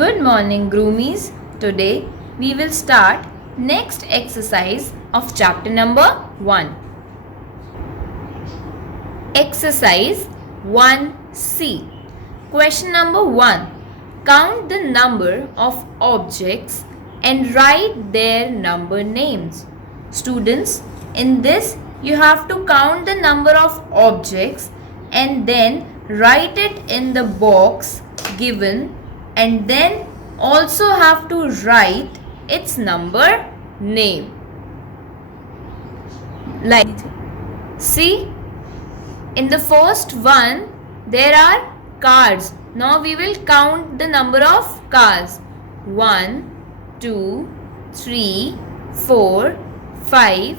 Good morning, groomies. Today we will start next exercise of chapter number 1. Exercise 1C. Question number 1. Count the number of objects and write their number names. Students, in this you have to count the number of objects and then write it in the box given, and then also have to write its number name. Like, see, in the first one there are cars. Now we will count the number of cars. 1, 2, 3, 4, 5,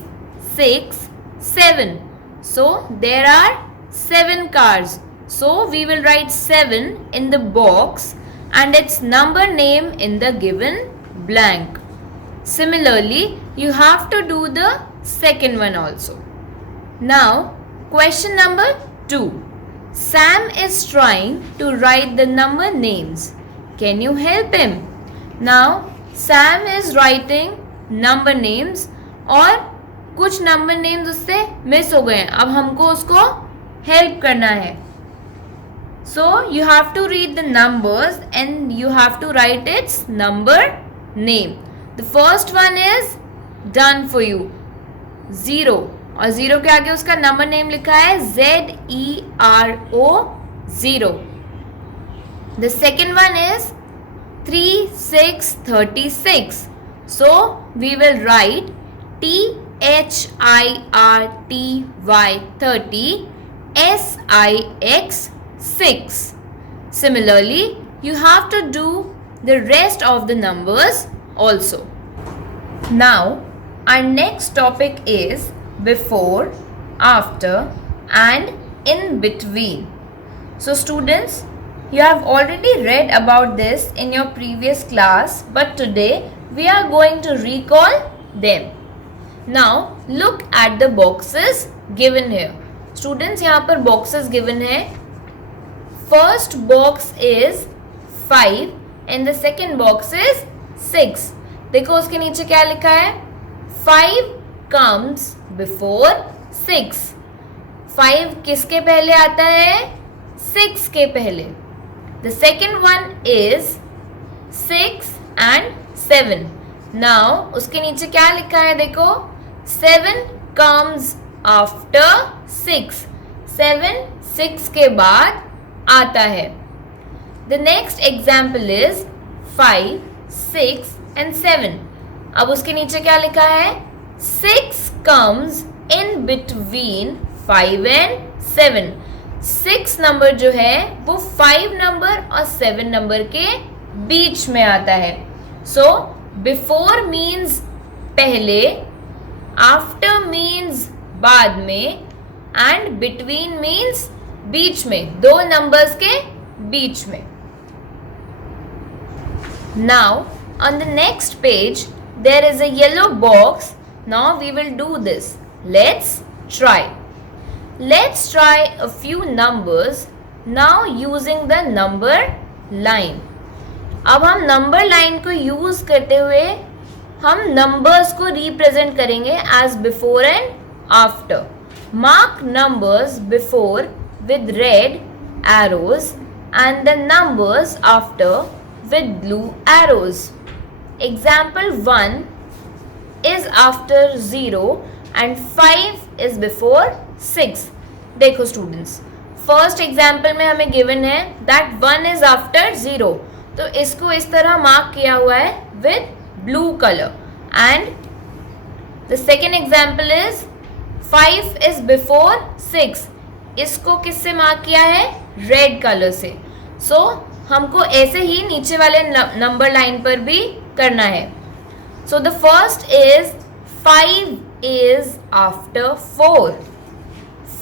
6, 7. So there are 7 cars. So we will write 7 in the box and its number name in the given blank. Similarly, you have to do the second one also. Now, question number 2. Sam is trying to write the number names. Can you help him? Now, Sam is writing number names और कुछ number names उससे miss हो गए हैं. अब हमको उसको help करना है. So you have to read the numbers and you have to write its number name. The first one is done for you. 0 और 0 के आगे उसका number name लिखा है ZERO 0. The second one is 3, 6, 36. So we will write THIRTY 30 SIX 6. Similarly, you have to do the rest of the numbers also. Now, our next topic is before, after and in between. So students, you have already read about this in your previous class, but today we are going to recall them. Now, look at the boxes given here. Students, यहाँ पर boxes given है. First box is 5 and the second box is 6. देखो उसके नीचे क्या लिखा है? 5 comes before 6. 5 किसके पहले आता है? 6 के पहले. The second one is 6 and 7. Now उसके नीचे क्या लिखा है? देखो 7 comes after 6. 7 6 के बाद आता है. The next example is 5, 6 and 7. अब उसके नीचे क्या लिखा है? 6 comes in between 5 and 7. 6 number जो है वो 5 नंबर और 7 नंबर के बीच में आता है. So before means पहले, after means बाद में and between means बीच में, दो नंबर्स के बीच में. Now on the next page there is a yellow box. Now we will do this. Let's try. Let's try a few numbers now using the number line. अब हम number line को use करते हुए हम numbers को represent करेंगे as before and after. Mark numbers before with red arrows and the numbers after with blue arrows. Example 1 is after 0 and 5 is before 6. देखो students, first example में हमें given है that 1 is after 0. तो इसको इस तरह mark किया हुआ है with blue color. And the second example is 5 is before 6. इसको किससे मार्क किया है? रेड कलर से. सो हमको ऐसे ही नीचे वाले नंबर लाइन पर भी करना है. So the first is 5 is after 4.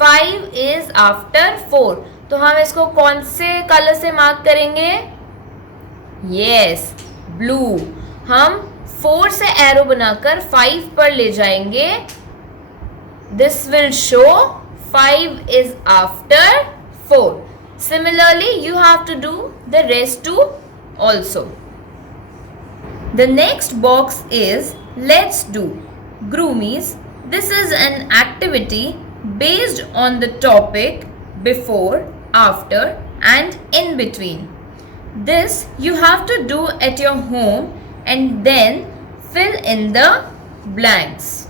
5 is after 4. तो हम इसको कौन से कलर से मार्क करेंगे? Yes, blue. हम 4 से एरो बनाकर 5 पर ले जाएंगे. This will show 5 is after 4. Similarly, you have to do the rest too also. The next box is let's do. Groomies, this is an activity based on the topic before, after and in between. This you have to do at your home and then fill in the blanks.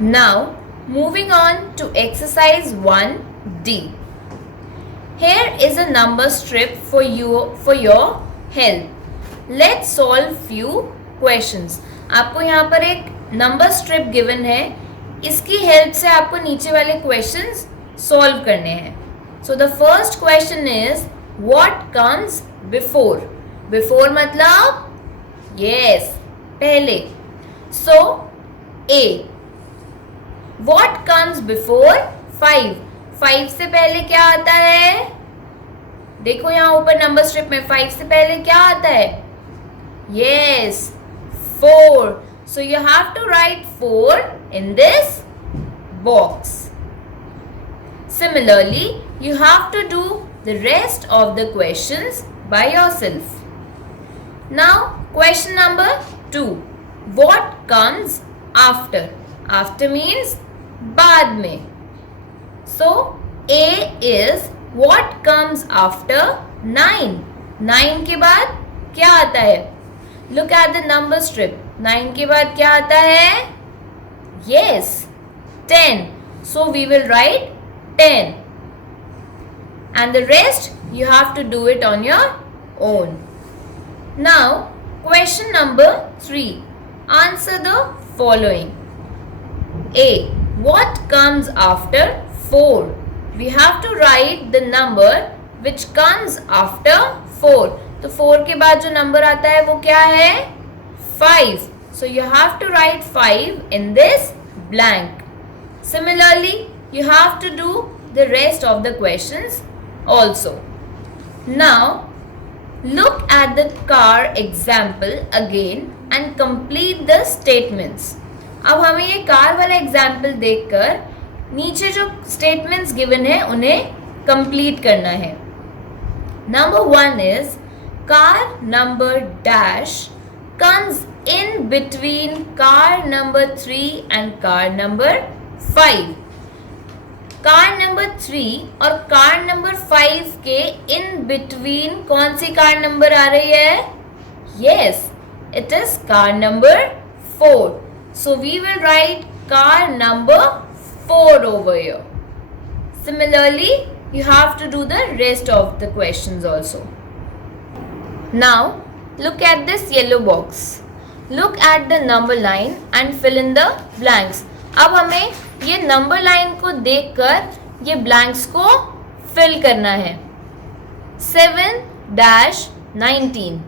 Now moving on to exercise 1D. Here is a number strip for your help. Let's solve few questions. आपको यहाँ पर एक number strip given है, इसकी help से आपको नीचे वाले क्वेश्चंस सॉल्व करने हैं. So the first question is what comes before. Before मतलब यस पहले. सो ए व्हाट कम्स बिफोर 5. 5 से पहले क्या आता है? देखो यहाँ ऊपर नंबर स्ट्रिप में 5 से पहले क्या आता है? Yes, 4. So you have to write 4 in this box. Similarly, you have to do the rest of the questions by yourself. Now, question number 2. What comes after? After means बाद में. So, A is what comes after 9. 9 के बाद क्या आता है? Look at the number strip. 9 के बाद क्या आता है? Yes, 10. So we will write 10. And the rest you have to do it on your own. Now, question number 3. Answer the following. A. What comes after 4? We have to write the number which comes after 4. तो 4 के बाद जो number आता है वो क्या है? 5. So you have to write 5 in this blank. Similarly, you have to do the rest of the questions also. Now, look at the car example again and complete the statements. अब हमें ये car वाला example देखकर नीचे जो statements given है उन्हें complete करना है. Number 1 is car number dash comes in between car number 3 and car number 5. Car number 3 और कार नंबर 5 के इन बिटवीन कौन सी कार नंबर आ रही है? Yes, it is car number 4. So we will write car number 4 over here. Similarly, you have to do the rest of the questions also. Now, look at this yellow box. Look at the number line and fill in the blanks. अब हमें ये number line को देखकर ये blanks को fill करना है. 7-19.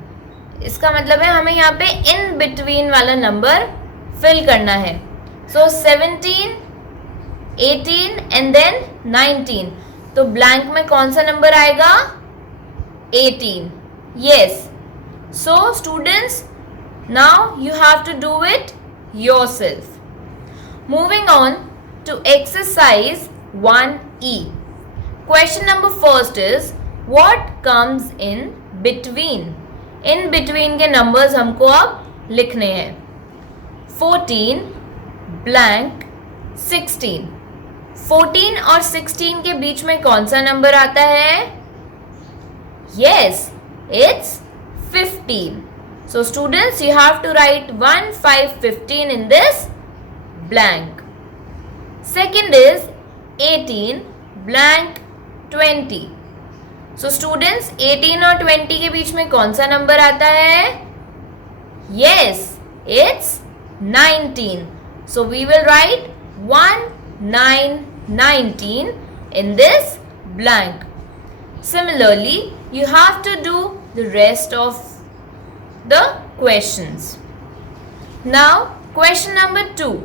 इसका मतलब है हमें यहाँ पे इन बिटवीन वाला नंबर फिल करना है. सो 17, 18 एंड देन 19. तो ब्लैंक में कौन सा नंबर आएगा? 18. Yes. So students, now you have to do it yourself. Moving on to exercise 1E. Question number first is what comes in between? In between के numbers हमको अब लिखने हैं. 14 blank 16. 14 और 16 के बीच में कौन सा नंबर आता है? Yes, it's 15. So students, you have to write 1, 5, 15 in this blank. Second is 18 blank 20. So students, 18 और 20 के बीच में कौन सा नंबर आता है? Yes, it's 19. So we will write 1, 9, 19 in this blank. Similarly, you have to do the rest of the questions. Now, question number 2.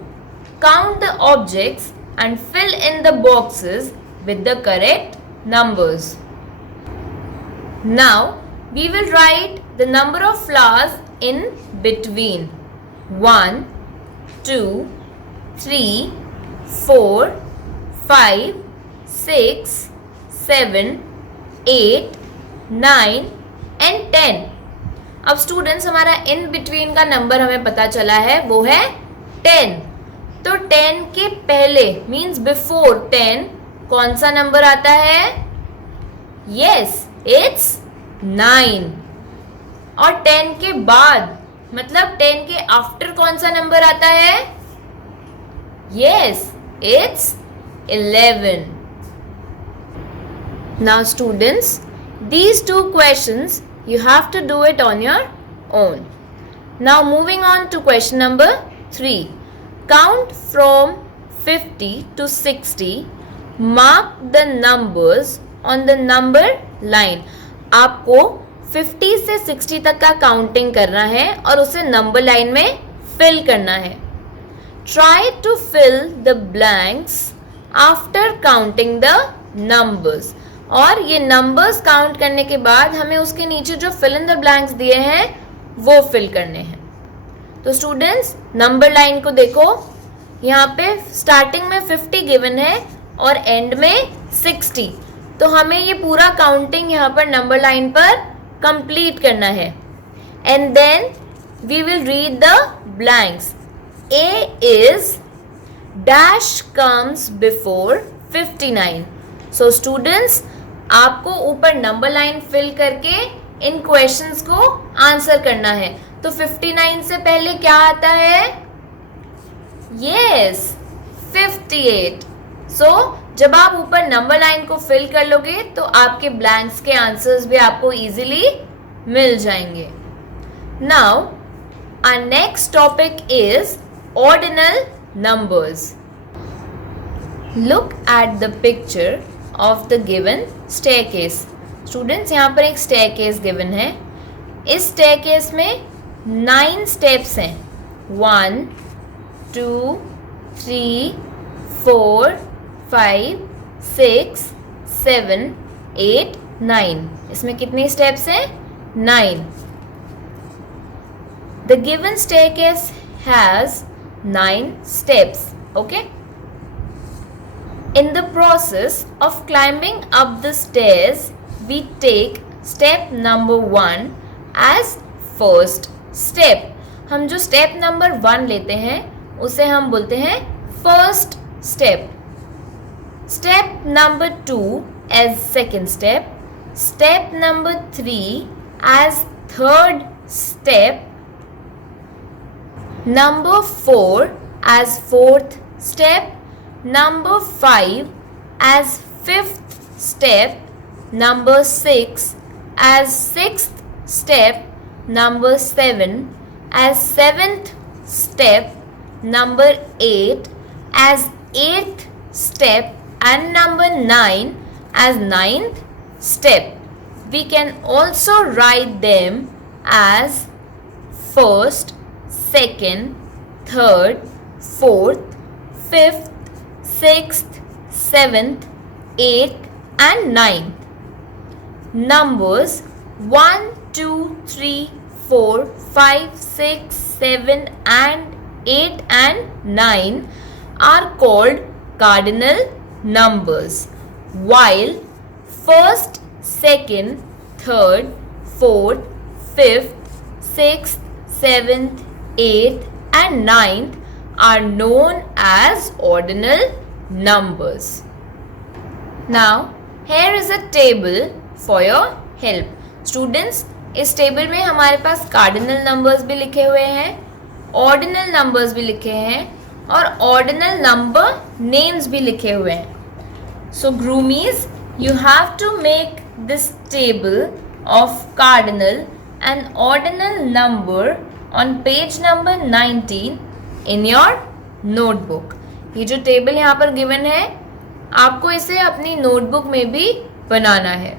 Count the objects and fill in the boxes with the correct numbers. Now, we will write the number of flowers in between. 1, 2, 3, 4, 5, 6, 7, 8, 9 and 10. अब students हमारा in between का number हमें पता चला है, वो है 10। तो 10 के पहले मीन्स बिफोर 10 कौन सा नंबर आता है? Yes, it's 9। और 10 के बाद मतलब 10 के आफ्टर कौन सा नंबर आता है? Yes, it's 11. Now students, these two questions you have to do it on your own. Now moving on to question number 3. Count from 50 to 60. Mark the numbers on the number line. आपको 50 से 60 तक का counting करना है और उसे number line में fill करना है. Try to fill the blanks after counting the numbers. और ये नंबर्स काउंट करने के बाद हमें उसके नीचे जो फिल इन द ब्लैंक्स दिए हैं वो फिल करने हैं. तो स्टूडेंट्स नंबर लाइन को देखो, यहाँ पे स्टार्टिंग में 50 गिवन है और एंड में 60. तो हमें ये पूरा काउंटिंग यहाँ पर नंबर लाइन पर कंप्लीट करना है. And then we will read the blanks. A is dash comes before 59. So students, आपको ऊपर नंबर लाइन फिल करके इन क्वेश्चंस को आंसर करना है. तो 59 से पहले क्या आता है? यस, 58. सो जब आप ऊपर नंबर लाइन को फिल कर लोगे तो आपके ब्लैंक्स के आंसर्स भी आपको इजीली मिल जाएंगे. Now our next topic is ordinal numbers. Look at the picture of the given staircase. Students, यहाँ पर एक staircase given है. इस staircase में 9 steps हैं. 1 2 3 4 5 6 7 8 9. इसमें कितनी steps हैं? 9. The given staircase has 9 steps. Okay. In the process of climbing up the stairs, we take step number 1 as first step. हम जो step number 1 लेते हैं उसे हम बोलते हैं first step. Step number 2 as second step. Step number 3 as third step. Number 4 as fourth step. Number 5 as fifth step. Number 6 as sixth step. Number 7 as seventh step. Number 8 as eighth step. And number 9 as ninth step. We can also write them as first, second, third, fourth, fifth, sixth, seventh, eighth and ninth. Numbers 1, 2, 3, 4, 5, 6, 7 and 8 and 9 are called cardinal numbers, while first, second, third, fourth, fifth, sixth, seventh, 8th and 9th are known as ordinal numbers. Now here is a table for your help. Students, इस table में हमारे पास cardinal numbers भी लिखे हुए हैं, ordinal numbers भी लिखे हैं और ऑर्डिनल नंबर नेम्स भी लिखे हुए हैं. So groomies, you have to make this table of cardinal and ordinal number on page number 19 in your notebook. ये जो टेबल यहाँ पर गिवन है आपको इसे अपनी नोटबुक में भी बनाना है.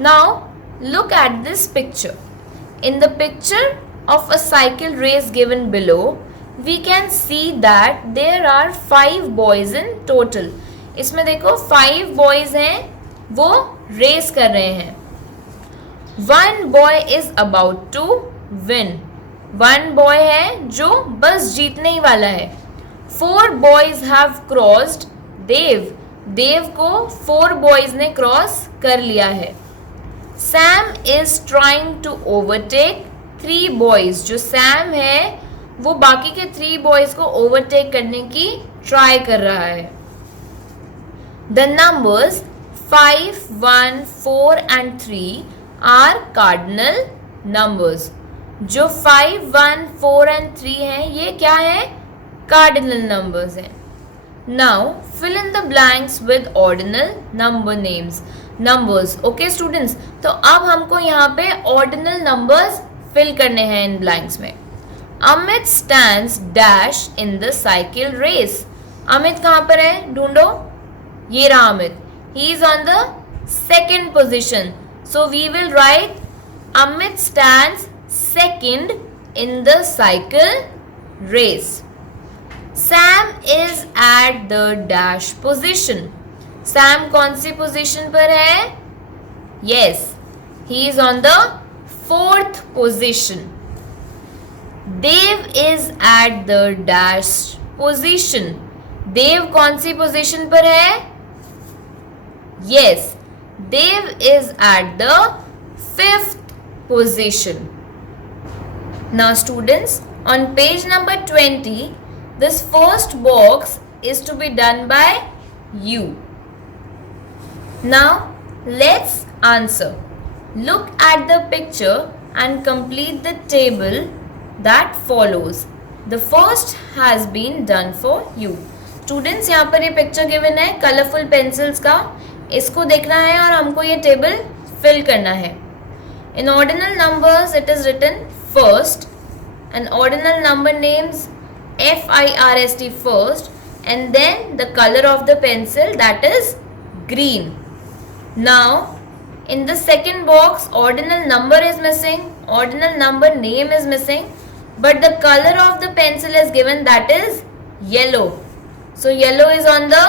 Now look at this picture. In the picture of a cycle race given below, we can see that there are 5 boys in total. इसमें देखो 5 boys हैं, वो रेस कर रहे हैं. One boy is about to win. 1 boy है जो बस जीतने ही वाला है. 4 boys have crossed देव. देव को 4 boys ने क्रॉस कर लिया है. Sam is trying to overtake 3 boys. जो सैम है वो बाकी के 3 बॉयज को ओवरटेक करने की ट्राई कर रहा है. The numbers 5, 1, 4 and 3 are cardinal numbers. जो 5, 1, 4 and 3 हैं ये क्या है? कार्डिनल नंबर्स हैं. Now fill in the blanks with ordinal number names. Numbers. Okay students, तो अब हमको यहाँ पे ऑर्डिनल नंबर्स फिल करने हैं इन ब्लैंक्स में. Amit stands dash in the cycle race. Amit कहाँ पर है? ढूंढो. ये रहा Amit. He is on the second position. So we will write Amit stands second in the cycle race. Sam is at the dash position. Sam कौन सी position पर है? Yes, he is on the 4th position. Dev is at the dash position. Dev कौन सी position पर है? Yes, Dev is at the 5th position. Now students, on page number 20, this first box is to be done by you. Now let's answer. Look at the picture and complete the table that follows. The first has been done for you. Students, यहाँ पर ये picture given है colorful pencils का. इसको देखना है और हमको ये table fill करना है. In ordinal numbers, it is written first, and ordinal number names FIRST first, and then the color of the pencil, that is green. Now, in the second box, ordinal number is missing, ordinal number name is missing, but the color of the pencil is given, that is yellow. So, yellow is on the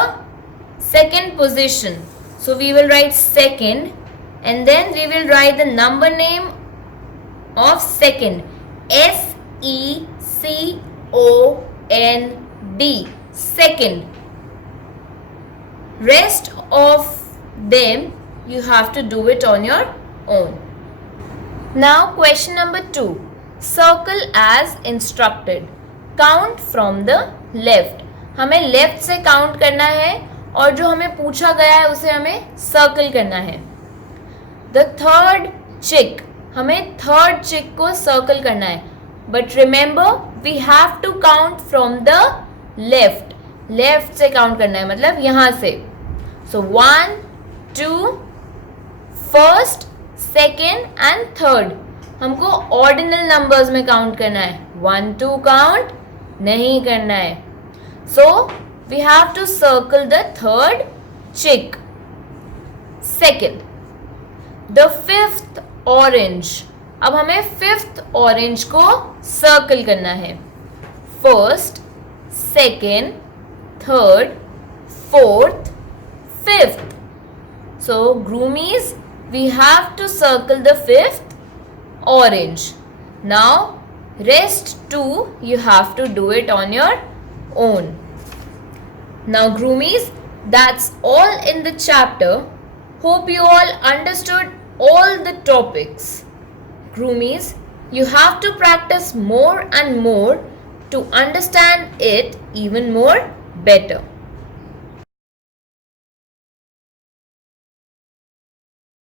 second position. So, we will write second. And then we will write the number name of second. SECOND. Second. Rest of them you have to do it on your own. Now question number 2. Circle as instructed. Count from the left. हमें left से count करना है और जो हमें पूछा गया है उसे हमें सर्कल करना है. The third chick. हमें थर्ड चिक को सर्कल करना है. But remember we have to count from the left. Left से काउंट करना है, मतलब यहाँ से. So 1, 2, first, second and third. हमको ऑर्डिनल नंबर्स में काउंट करना है. 1, 2 काउंट नहीं करना है. So we have to circle the third chick. Second, the fifth orange. अब हमें फिफ्थ ऑरेंज को सर्कल करना है. First, second, third, fourth, fifth. So groomies, we have to circle the fifth orange. Now rest 2 you have to do it on your own. Now groomies, that's all in the chapter. Hope you all understood all the topics. Groomies, you have to practice more and more to understand it even more better.